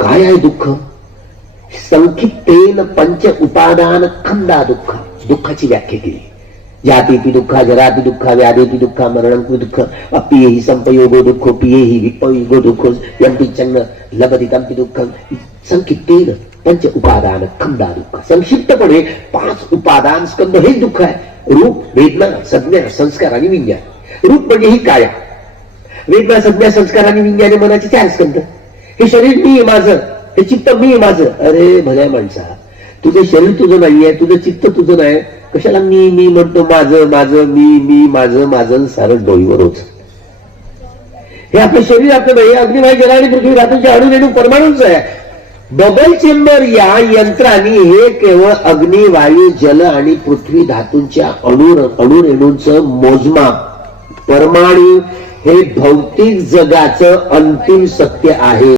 काय आहे दुःख? संक्षिप्तेन पंच उपादान खंदा दुःख. दुःखाची व्याख्या केली. जातीपि दुःखा, जरापि दुःखा, व्याधीपि दुःखा, मरणंपि दुःख, अपियेहि संपयोगो दुःखो, पियेहि विपयोगो दुःखो, यंपि चन्न लभति तंपि दुःखम. संक्षिप्तेन पंच उपादान खंदा दुःख. संक्षिप्तपणे 5 उपादान स्कंद हे दुःख आहे. रूप, वेदना, संज्ञा, संस्कार आणि विज्ञान. रूप म्हणजे ही काया, वेदना, संज्ञा, संस्कार आणि विज्ञान हे मनाचे 4 स्कंद. हे शरीर मी आहे माझं, हे चित्त मी आहे माझं. अरे भल्या माणसा, तुझं शरीर तुझं नाहीये, तुझं चित्त तुझं नाही, कशाला मी म्हणतो? माझं माझं, मी माझं माझं सारं डोईवरच. हे आपलं शरीर आपलं नाही. अग्निवायू, जल आणि पृथ्वी धातूंचे अणु रेणू परमाणूच आहे. बबल चेंबर या यंत्राने हे केवळ अग्नि, वायू, जल आणि पृथ्वी धातूंच्या अणुरेणूंचं मोजमाप. परमाणु हे भौतिक जगाचं अंतिम सत्य आहे.